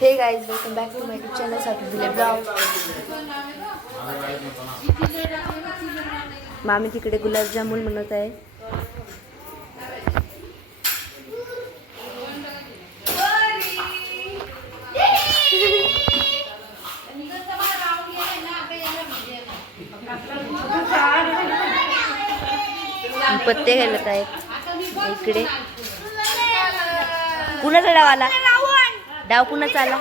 Hey guys welcome back to my चॅनलसाठी दिले blog मामी तिकडे गुलाबजामुन बनवत आहे. पत्ते घालत आहेत इकडे. कुणाचा डाव आला? डाव कुणाचा आला?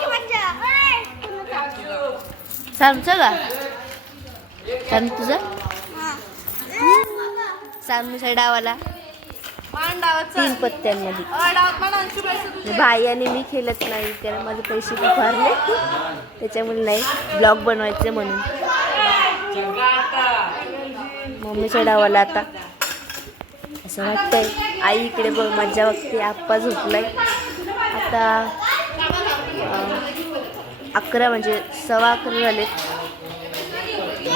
सामचा का? साम तुझा? सामचा डाव आला. तीन पत्त्यांमध्ये. भाई आणि मी खेळत नाही कारण माझे पैसे खूप हरले त्याच्यामुळे नाही ब्लॉग बनवायचे म्हणून. मम्मीचा डावाला आता. असं वाटतंय. आई इकडे बघ मज्जा बघते. आप्पा झोपलाय. आता अकरा म्हणजे सव्वा अकरा झाले.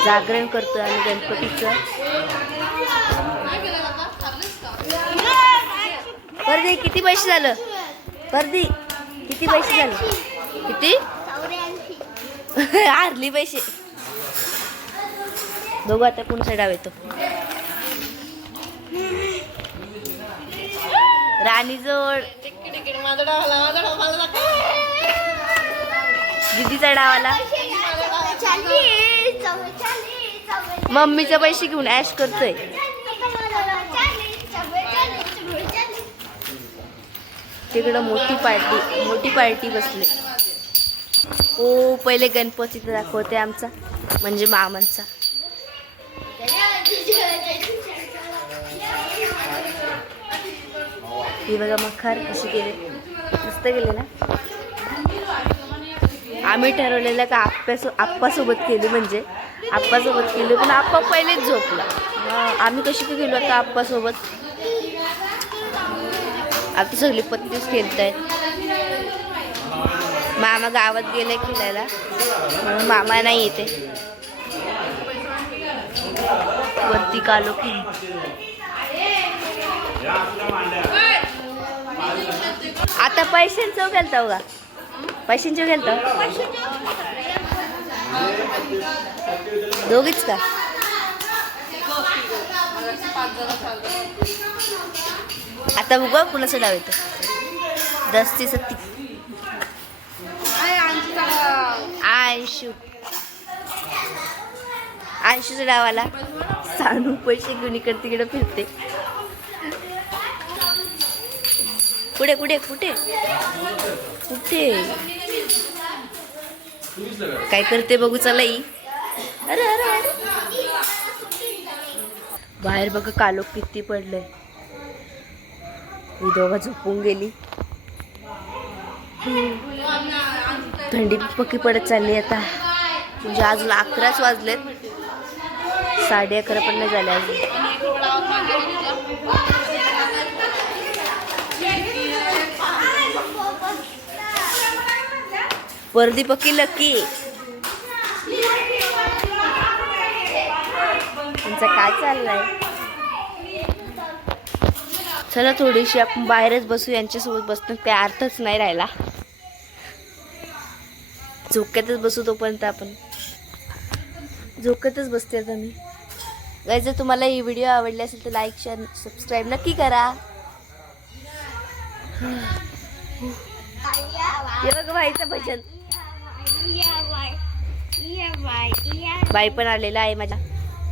जागरण करतो आणि गणपतीचं. परदी किती पैसे झालं? परदी किती पैसे झालं? किती? हारली पैसे. बघू आता कोणचा डाव येतो. राणीजवळ. दिदीचा डावाला. मम्मीचे पैसे घेऊन ऍश करतोय. तिकडं मोठी पार्टी मोठी पार्टी बसली. ओ पहिले गणपती दाखवते आमचा म्हणजे मामांचा. ही बघा मखार कशी केले. मस्त गेले ना? आम्ही ठरवलेलं का आप्प्यासो आप्पासोबत केली म्हणजे आप्पासोबत केली पण आप्पा पहिलेच झोपला. आम्ही कशी काय गेलो आता आप्पासोबत? आता सगळी पत्तीच खेळत आहेत मामा गावात गेले खेळायला म्हणून मामा नाही येते वरती कालो की. आता पैशांचं गेलता का पैशांचं गेलता दोघीच का? आता बघू कुणाचं डाव येतं? दसती सत्ती आयशू. आयशूचा डाव आला. सानू पैसे घेऊन इकडे तिकडे फिरते. कुठे कुठे कुठे? कुठे? काय करते बघू चला ई अरे अरे अरे. बाहेर बघा कालो किती पडलंय. ही दोघं झोपून गेली. थंडी पक्की पडत चालली आता. म्हणजे अजून अकराच वाजलेत. साडे अकरा पण नाही झाले अजून. वर्दी पक्की लकी. त्यांचं काय चाललंय? चला थोडीशी आपण बाहेरच बसू यांच्यासोबत बसणं काय अर्थच नाही राहिला. झोक्यातच बसू तोपर्यंत आपण. झोक्यातच बसते आता मी. गाय जर तुम्हाला ही व्हिडिओ आवडली असेल तर लाईक शेअर सबस्क्राईब नक्की करा. हे बघा भाईचं भजन. बाई पण आलेला आहे माझ्या.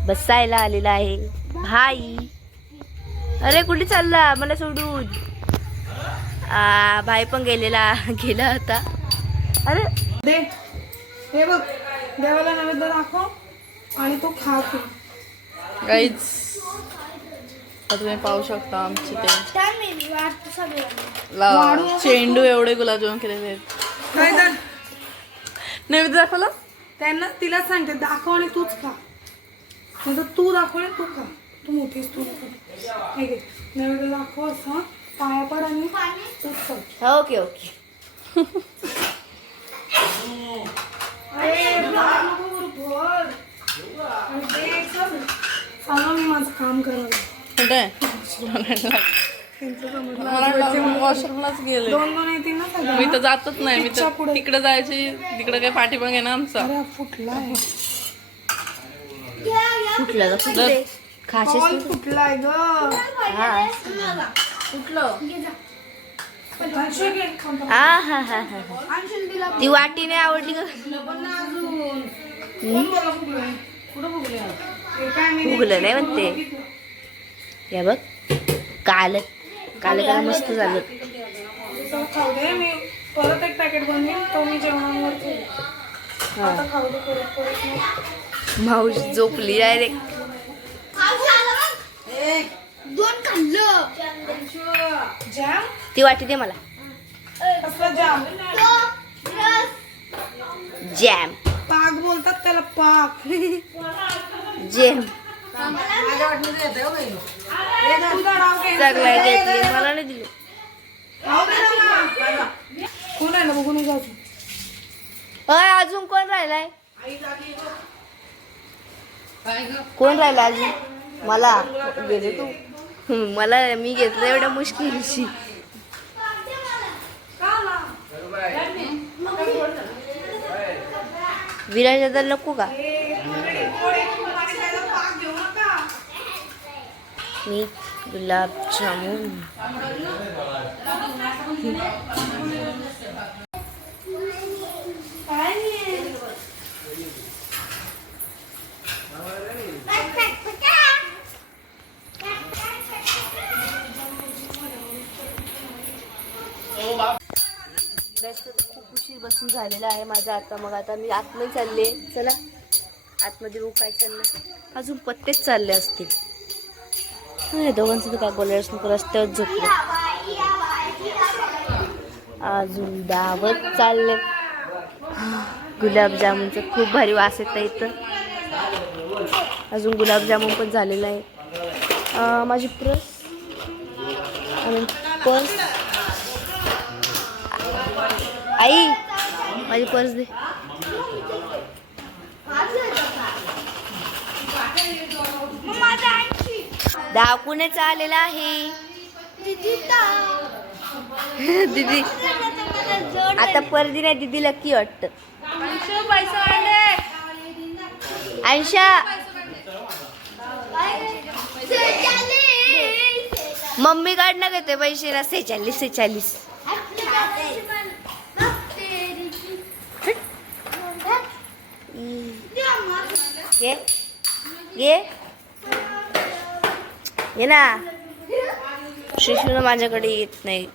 बसायला आलेला आहे. भाई अरे कुठे चालला? मला सोडून. आ, भाई पण गेलेला गेला होता अरे. दे. हे बघ देवाला नैवेद्य दाखव आणि तो खा तू. गाईज तुम्ही पाहू शकता आमची ते. ला- चेंडू एवढे गुलाबजामुन केलेले आहेत. नैवेद्य दाखवलं? त्यांना तिला सांगते दाखव आणि तूच खा. नंतर तू दाखव आणि तू खा. तू मोठीस तू दाखव नैवेद्य दाखव असं. पाया पड आणि तूच खा ओके ओके. सांगा मी माझं काम करायला कुठे? वॉशरूमलाच गेले दोन दोन येतील ना सगळ्या मी तर जातच नाही. मी तर. तिकडे जायची तिकडे काही पाठीमागे आहे ना आमचा. फुटलं फुटलाय ग. हा. घे. हा हा हा हा हा. ती वाटी नाही आवडली फुगलं? नाही म्हणते. या बघ. काल काल काल मस्त झालं. तर खाऊ दे मी परत एक पॅकेट बनवीन तो मी जेवणावर ठेवेन. आता खाऊ दे परत परत मग. माऊस झोपली डायरेक्ट जॅम. ती वाटी दे मला. कसला जॅम? जॅम. पाक बोलतात त्याला पाक. जॅम. सगळ्या घेतली मला नाही दिली. कोण आहे ना बघून जायचं अय अजून कोण राहिलाय? कोण राहिला अजून? मला. गेले तू. मला मी घेतलं एवढ्या मुश्किलशी. विराज दादा नको का? मी गुलाबजामुन खूप उशीर बसून झालेला आहे माझा आता मग आता मी आतमध्ये चालले चला आतमध्ये बघू काय चाललं अजून पत्तेच चालले असतील. नाही दोघांचं तर काय बोलायलाच नको रस्त्यावर झोपले. अजून दावत चाललं. गुलाबजामुनचं खूप भारी वास येतं इथं. अजून गुलाबजामुन पण झालेलं आहे. माझी प्रस आणि पर्स आई माझी पर्स दे. दाखवूनच आलेला आहे. दीदी आता परदी नाही दीदी की वाटत. आयशा. मम्मी काढणं घेते पैसे ना सेचाळीस सेचाळीस ये. ये. ये ना. शिशून माझ्याकडे येत नाही.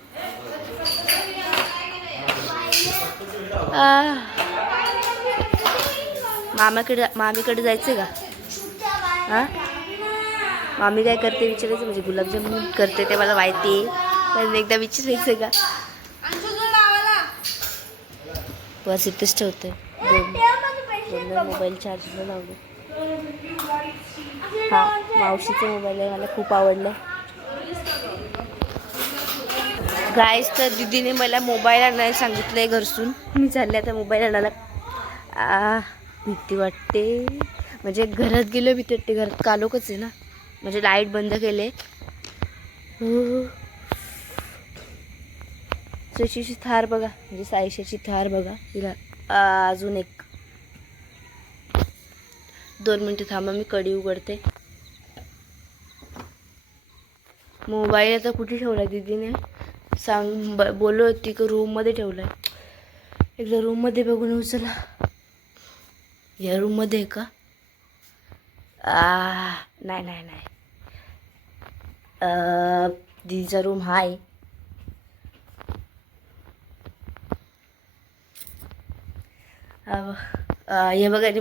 मामाकडे मामीकडे जायचं का? हा? मामी काय करते विचारायचं? म्हणजे गुलाबजामुन करते ते मला माहिती आहे. पण एकदा विचारायचं का? बस इथेच ठेवते. दोन मोबाईल चार्जला लावलं. हा. मावशीचं मोबाईल आहे मला खूप आवडलं. गायस तर दीदीने मला मोबाईल आणायला सांगितलं आहे घरसून. मी चालले आता मोबाईल आणायला. आ, भीती वाटते. म्हणजे घरात गेलो भीती वाटते. घरात कालोकच आहे ना. म्हणजे लाइट बंद केले. हो शशीची थार बघा. म्हणजे सायशाची थार बघा. तिला अजून एक. दोन मिनटं थांबा मी कडी उघडते. मोबाईल आता कुठे ठेवला दीदीने? सांग ब बोललो होती की रूममध्ये ठेवला आहे एकदा रूममध्ये बघून उचला या रूममध्ये आहे का? आ, नाही नाही नाही. दीदीचा रूम हा आहे हे बघा रे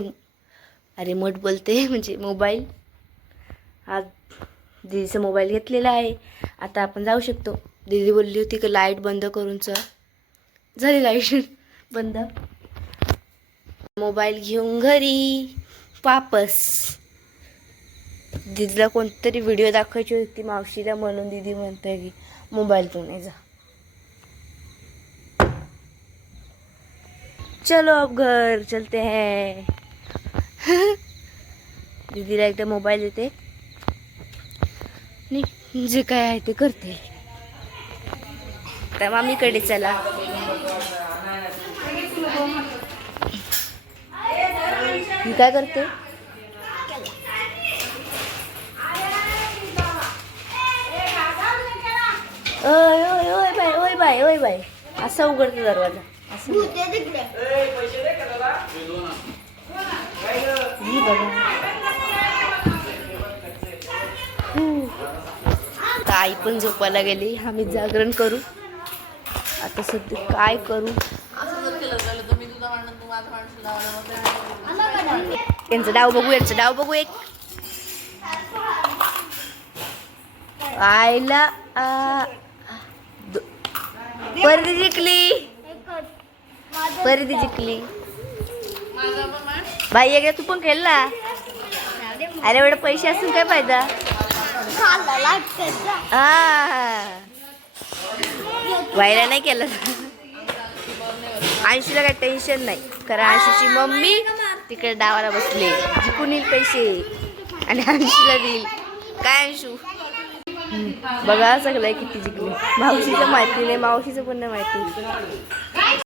अरे मोठ बोलते म्हणजे मोबाईल. हा दीदीचा मोबाईल घेतलेला आहे. आता आपण जाऊ शकतो. दीदी बोलली होती की लाइट बंद करून चल. झाली लाइट बंद. मोबाईल घेऊन घरी. वापस. दीदीला कोणतरी व्हिडिओ दाखवायची होती. मावशीला म्हणून दीदी म्हणते की मोबाईल घेऊन नाही जा. चलो अब घर चलते हैं. दीदीला एकदा मोबाईल देते. जे काय आहे ते करते. तर मामीकडे चला. ही काय करते? ओय ओय ओय बाय ओय बाय ओय बाय असं उघडतो दरवाजा. असं. बघा. आता आई पण झोपायला गेली. आम्ही जागरण करू. आता सध्या काय करू? यांचं डाव बघू यांचं डाव बघू एक. आईला परिधी परदी जिंकली. परिधी जिंकली. बाई एकदा तू पण खेळला अरे एवढे पैसे असून काय फायदा? व्हायला नाही केलं. आयुषीला काही टेन्शन नाही. कारण आयुषीची मम्मी तिकडे डावाला बसले. जिकून येईल पैसे. आणि आयुषीला देईल. काय आयुषू बघा सगळं किती जिंकले. मावशीचं माहिती नाही मावशीचं पण नाही माहिती.